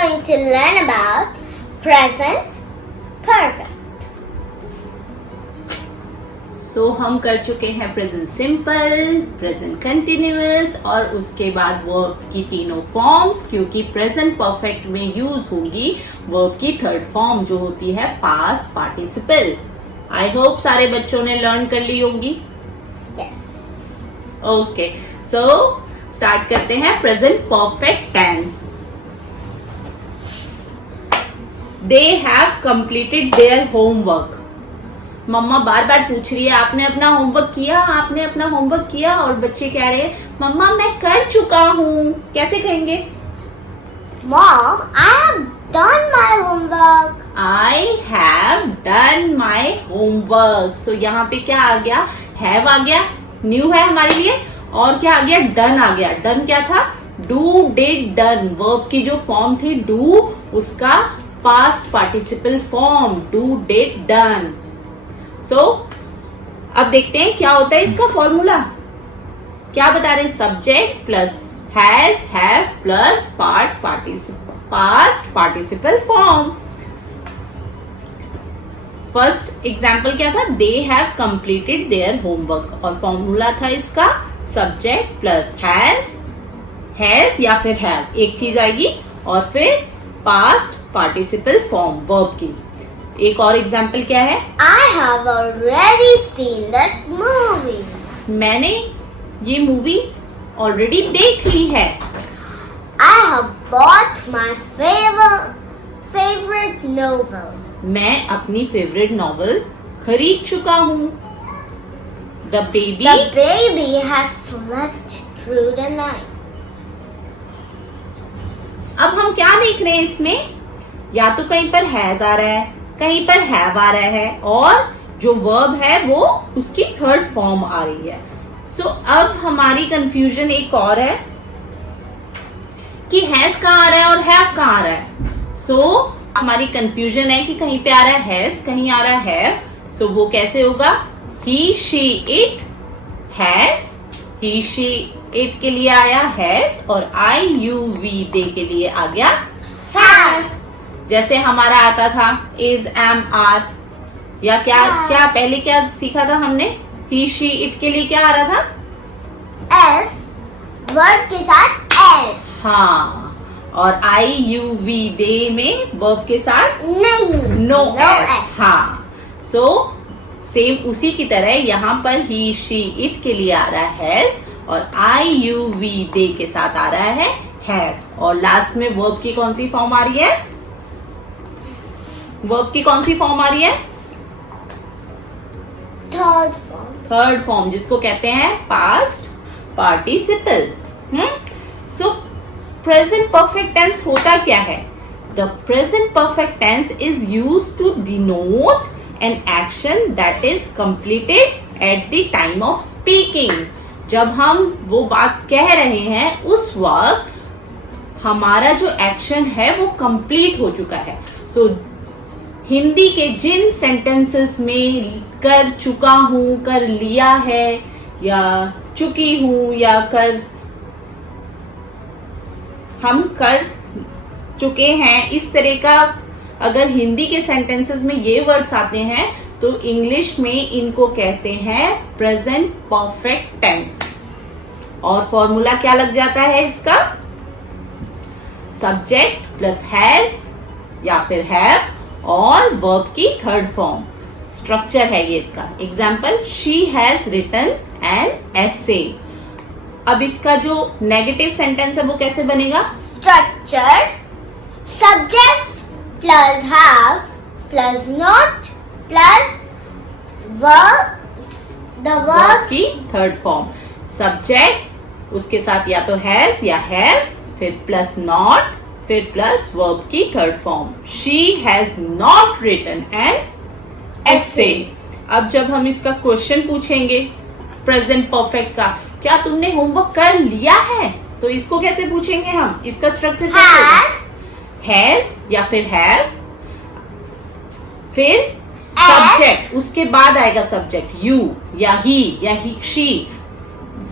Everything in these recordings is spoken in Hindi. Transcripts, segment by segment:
going to learn about present perfect. सो हम कर चुके हैं प्रेजेंट सिंपल, प्रेजेंट कंटिन्यूअस और उसके बाद वर्ब की तीनों फॉर्म्स, क्योंकि प्रेजेंट परफेक्ट में यूज होगी वर्ब की थर्ड फॉर्म जो होती है पास्ट पार्टिसिपल। आई होप सारे बच्चों ने लर्न कर ली होगी। Yes. ओके, सो स्टार्ट करते हैं present perfect tense. They have completed their homework. मम्मा बार बार पूछ रही है आपने अपना होमवर्क किया, आपने अपना होमवर्क किया, और बच्चे कह रहे हैं मम्मा मैं कर चुका हूँ। कैसे कहेंगे? Mom, I have done my homework. I have done my homework. So यहाँ पे क्या आ गया? Have आ गया, न्यू है हमारे लिए, और क्या आ गया? Done आ गया। Done क्या था? Do, did, done। वर्ब की जो फॉर्म थी do, उसका past participle form do, did, done। सो अब देखते हैं क्या होता है इसका फॉर्मूला। क्या बता रहे हैं? Subject plus has have plus past participle form. First example क्या था? दे हैव कंप्लीटेड देयर होमवर्क, और फॉर्मूला था इसका सब्जेक्ट प्लस हैज या फिर हैव, एक चीज आएगी, और फिर पास्ट पार्टिसिपल फॉर्म वर्ब की। एक और एग्जाम्पल क्या है? I have already seen this movie. मैंने ये मूवी ऑलरेडी देख ली है। I have bought my favorite novel. मैं अपनी फेवरेट नॉवल खरीद चुका हूँ। The baby has slept through the night. अब हम क्या देख रहे हैं इसमें? या तो कहीं पर हैज आ रहा है, कहीं पर हैव आ रहा है, और जो वर्ब है वो उसकी थर्ड फॉर्म आ रही है। सो अब हमारी कंफ्यूजन एक और है कि हैज कहाँ आ रहा है और हैव कहाँ आ रहा है। सो हमारी कंफ्यूजन है कि कहीं पे आ रहा है हैज, कहीं आ रहा है हैव। सो वो कैसे होगा? He she it has, he she it के लिए आया हैज, और आई यू वी दे के लिए आ गया हैव। जैसे हमारा आता था इज, एम, आर, या क्या क्या पहले क्या सीखा था हमने? ही शी इट के लिए क्या आ रहा था? S, वर्ब के साथ S। हाँ, और आई यू वी दे में वर्ब के साथ नहीं, नो S। हाँ, सो सेम उसी की तरह यहाँ पर ही शी इट के लिए आ रहा है हैज, और आई यू वी दे के साथ आ रहा है हैव, और लास्ट में वर्ब की कौन सी फॉर्म आ रही है? वर्ब की कौन सी फॉर्म आ रही है? थर्ड फॉर्म, जिसको कहते हैं past participle. So present perfect tense होता क्या है? The present perfect tense is used to denote an action that is completed at the time of speaking. जब हम वो बात कह रहे हैं उस वक्त हमारा जो एक्शन है वो कंप्लीट हो चुका है। सो हिंदी के जिन सेंटेंसेस में कर चुका हूं, कर लिया है, या चुकी हूं, या हम कर चुके हैं, इस तरह का अगर हिंदी के सेंटेंसेस में ये वर्ड्स आते हैं तो इंग्लिश में इनको कहते हैं प्रेजेंट परफेक्ट टेंस। और फॉर्मूला क्या लग जाता है इसका? सब्जेक्ट प्लस हैज या फिर हैव, और वर्ब की थर्ड फॉर्म। स्ट्रक्चर है ये इसका। Example, she has written an essay. अब इसका जो नेगेटिव सेंटेंस है वो कैसे बनेगा? Structure subject plus have plus not plus verb की थर्ड फॉर्म। सब्जेक्ट उसके साथ या तो हैज या हैव, फिर प्लस नॉट, फिर प्लस वर्ब की third form. She has not written an essay. अब जब हम इसका क्वेश्चन पूछेंगे प्रेजेंट परफेक्ट का, क्या तुमने होमवर्क कर लिया है, तो इसको कैसे पूछेंगे हम? इसका स्ट्रक्चर कैसे होगा? हैज या फिर हैव, फिर सब्जेक्ट, उसके बाद आएगा सब्जेक्ट यू या ही शी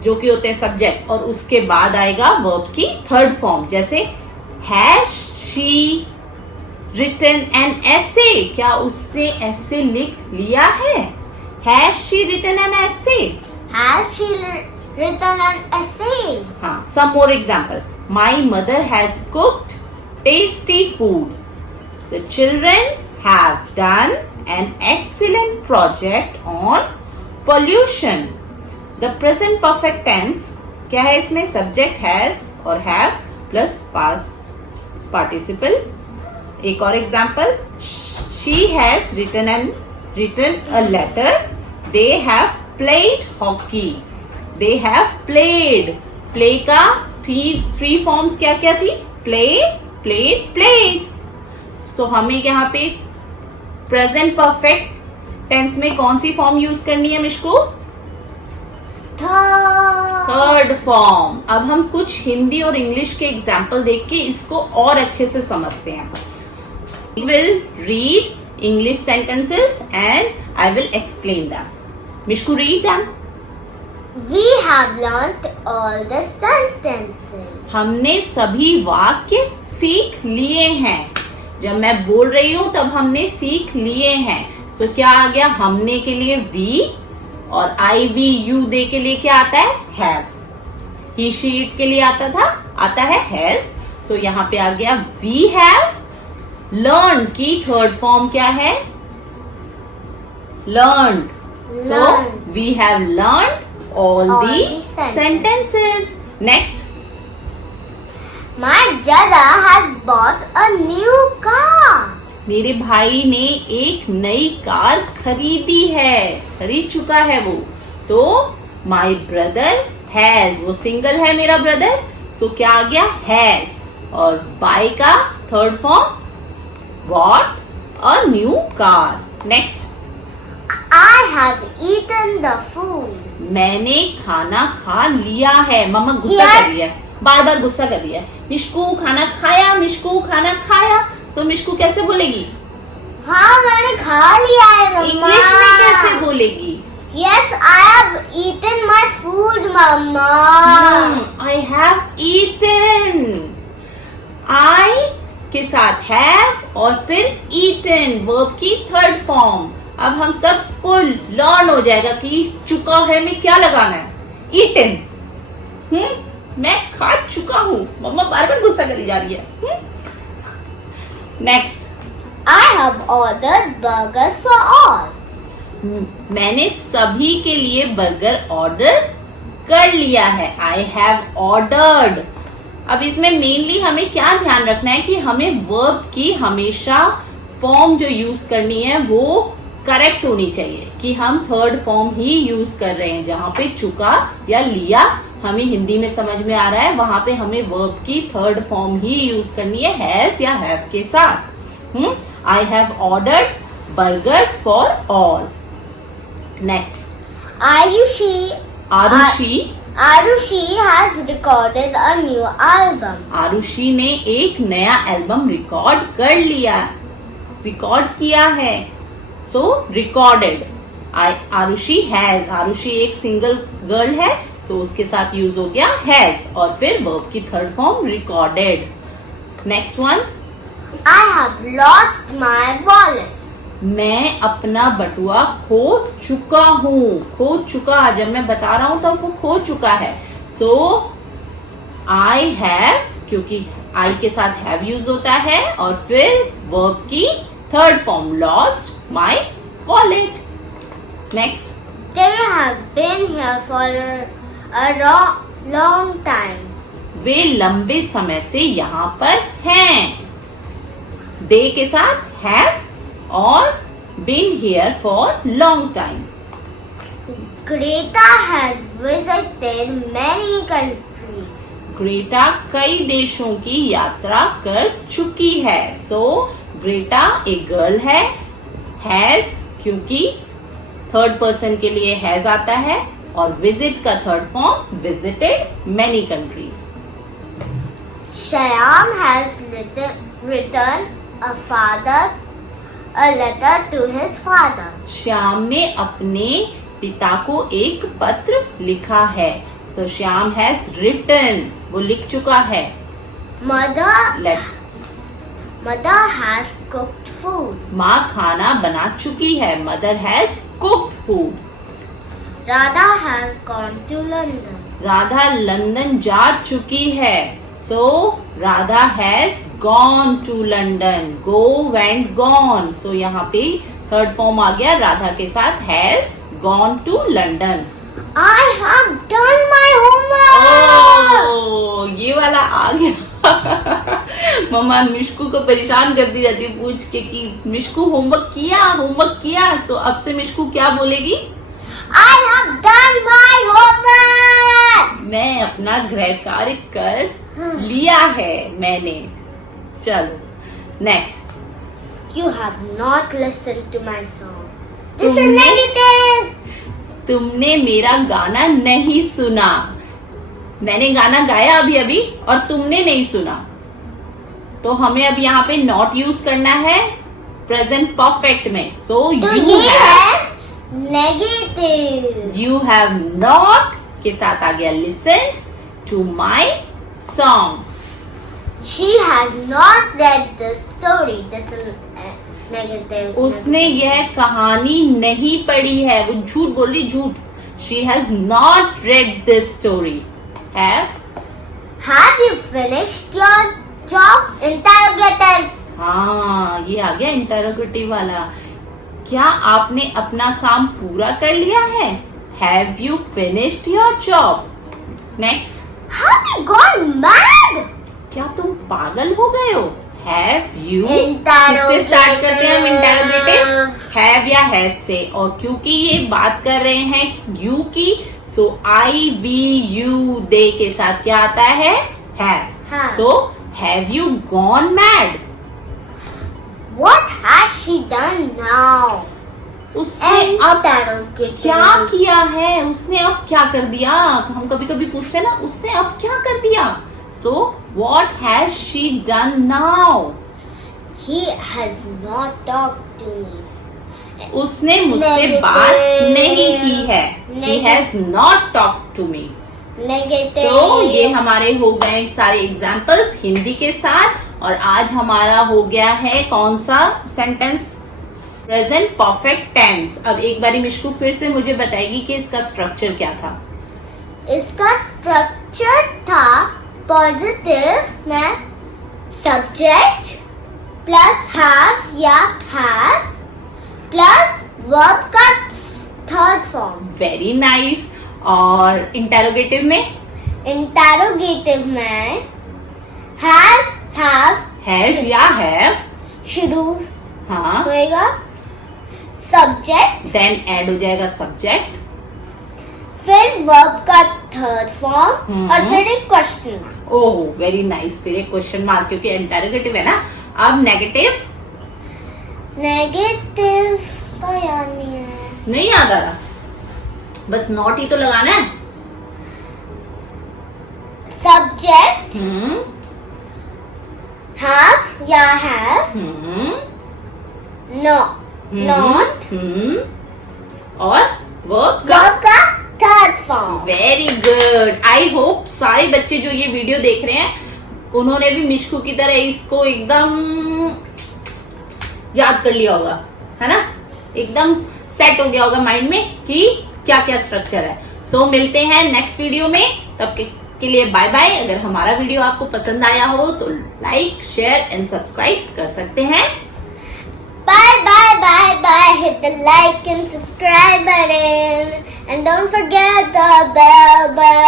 जो कि होते हैं सब्जेक्ट, और उसके बाद आएगा वर्ब की थर्ड फॉर्म। जैसे has she written an essay? क्या उसने essay लिख लिया है? Has she written an essay? Has she written an essay? हाँ, some more example. My mother has cooked tasty food. The children have done an excellent project on pollution. The present perfect tense क्या है इसमें? Subject has और have plus past participle. एक और example, she has written a letter. They have played hockey. They have played. Play का थ्री फॉर्म्स क्या क्या थी? Play, played, played. So हमें यहाँ पे प्रेजेंट परफेक्ट टेंस में कौन सी फॉर्म यूज करनी है मिशको? Third form. अब हम कुछ हिंदी और इंग्लिश के एग्जाम्पल देख के इसको और अच्छे से समझते हैं. I will read English sentences and I will explain them. Mishku, read them. We have learnt all the sentences. हमने सभी वाक्य सीख लिए हैं. जब मैं बोल रही हूँ तब हमने सीख लिए हैं. So क्या आ गया? हमने के लिए we और I, we, you, they के लिए क्या आता है? have. He, she, it के लिए आता है has. So यहाँ पे आ गया we have learned की थर्ड फॉर्म क्या है? learned. So we have learned all the sentences. Next. My brother has bought a new car. मेरे भाई ने एक नई कार खरीदी है, खरीद चुका है वो. तो my brother has, वो सिंगल है मेरा ब्रदर. So क्या आ गया? has. और buy का third form bought a new car. Next. I have eaten the food. मैंने खाना खा लिया है. मम्मा गुस्सा कर रही है, बार बार गुस्सा कर रही है. मिशकू खाना खाया, मिशकू खाना खाया. सो मिशकू कैसे बोलेगी? हाँ मैंने खा लिया है मम्मा. इंग्लिश में कैसे बोलेगी? Yes, I have eaten my food, mamma. I have eaten. I के साथ have और फिर eaten वर्ब की थर्ड फॉर्म. अब हम सबको लर्न हो जाएगा कि चुका है में क्या लगाना है? eaten. मैं खा चुका हूँ. मम्मा बार बार गुस्सा करी जा रही है. Next. I have ordered burgers for all. मैंने सभी के लिए बर्गर ऑर्डर कर लिया है. I have ordered. अब इसमें मेनली हमें क्या ध्यान रखना है कि हमें वर्ब की हमेशा फॉर्म जो यूज करनी है वो करेक्ट होनी चाहिए, कि हम थर्ड फॉर्म ही यूज कर रहे हैं. जहां पे चुका या लिया हमें हिंदी में समझ में आ रहा है, वहां पे हमें वर्ब की थर्ड फॉर्म ही यूज करनी है, हैज या हैव के साथ. I have ordered burgers for all. Next. Arushi has recorded a new album. Arushi ने एक नया एल्बम रिकॉर्ड कर लिया, रिकॉर्ड किया है. सो रिकॉर्डेड. आरुषि हैज. आरुषि एक सिंगल गर्ल है, सो उसके साथ यूज हो गया हैज और फिर वर्ब की third form recorded. Next one. I have lost my wallet. मैं अपना बटुआ खो चुका हूँ. खो चुका, जब मैं बता रहा हूं तब वो खो चुका है. सो आई हैव, क्योंकि आई के साथ हैव यूज होता है और फिर वर्ब की third form lost my wallet. Next. They have been here for a long time. वे लंबे समय से यहाँ पर हैं. दे के साथ हैव और been here for long time. Greta has visited many countries. Greta कई देशों की यात्रा कर चुकी है. सो ग्रेटा एक गर्ल है. हैज, क्योंकि थर्ड पर्सन के लिए हैज आता है और विजिट का third form visited many countries. Shyam has written a letter to his father. Shyam ने अपने पिता को एक पत्र लिखा है. सो श्याम हैज रिटन, वो लिख चुका है. Mother Mother has cooked food. माँ खाना बना चुकी है. Mother has cooked food. Radha has gone to London. Radha London जा चुकी है. So Radha has gone to London. Go went gone. So यहाँ पे थर्ड फॉर्म आ गया राधा के साथ has gone to London. I have done my homework. Oh, ये वाला आ गया. मम्मा मिशकू को परेशान करती रहती है पूछ के कि मिशकू होमवर्क किया. सो अब से मिशकू क्या बोलेगी? I have done my homework. मैं अपना गृह कार्य कर लिया है मैंने. चलो next. You have not listened to my song. This is negative. तुमने मेरा गाना नहीं सुना. मैंने गाना गाया अभी और तुमने नहीं सुना. तो हमें अब यहाँ पे नॉट यूज करना है प्रेजेंट परफेक्ट में. सो तो यू ये हैव है नेगेटिव. You have not के साथ आ गया listened to my song. She has not read the story. This is negative. उसने यह कहानी नहीं पढ़ी है. वो झूठ बोल रही. झूठ. She has not read this story. Have you finished your job? Interrogative. हाँ, ये आ गया इंटरोगेटिव वाला. क्या आपने अपना काम पूरा कर लिया है? Have you finished your job? Next. Have you gone mad? क्या तुम पागल हो गए हो? Have you Interrogative. किससे स्टार्ट करते हैं हम इंटरोगेटिव? Have या has से. और क्योंकि ये बात कर रहे हैं you की, so I, we, you, they के साथ क्या आता है? Have. हाँ. So have you gone mad? What has she done now? उसने अब Interrogative. क्या किया है? उसने अब क्या कर दिया? हम कभी कभी पूछते हैं ना, उसने अब क्या कर दिया? So what has she done now? He has not talked to me. उसने मुझसे Negative. बात नहीं की है. He Negative. has not talked to me. Negative. So ये हमारे हो गए सारे एग्जाम्पल्स हिंदी के साथ. और आज हमारा हो गया है कौन सा सेंटेंस? Present perfect tense. अब एक बारी मिशकू फिर से मुझे बताएगी कि इसका स्ट्रक्चर क्या था. इसका स्ट्रक्चर था पॉजिटिव में सब्जेक्ट प्लस हैव या हैज प्लस वर्ब का थर्ड फॉर्म. Very nice. और इंटेरोगेटिव में? इंटेरोगेटिव में हैज हैव या हैव शुरू हाँ. होएगा. सब्जेक्ट देन ऐड हो जाएगा सब्जेक्ट. फिर वर्ब का थर्ड फॉर्म और फिर एक क्वेश्चन. Oh very nice. फिर एक क्वेश्चन मार्क क्योंकि इंटेरोगेटिव है ना. अब नेगेटिव का याद नहीं है. नहीं याद आ रहा. बस नॉट ही तो लगाना है. सब्जेक्ट हैव या हैव नॉट और वर्ब वर्ब का third form. Very good. I hope सारे बच्चे जो ये वीडियो देख रहे हैं उन्होंने भी मिशकू की तरह इसको एकदम याद कर लिया होगा, है ना. एकदम सेट हो गया होगा माइंड में कि क्या क्या स्ट्रक्चर है. सो मिलते हैं नेक्स्ट वीडियो में. तब के लिए बाय बाय. अगर हमारा वीडियो आपको पसंद आया हो तो लाइक शेयर एंड सब्सक्राइब कर सकते हैं. Bye. Hit the like and subscribe button. And don't forget the bell button.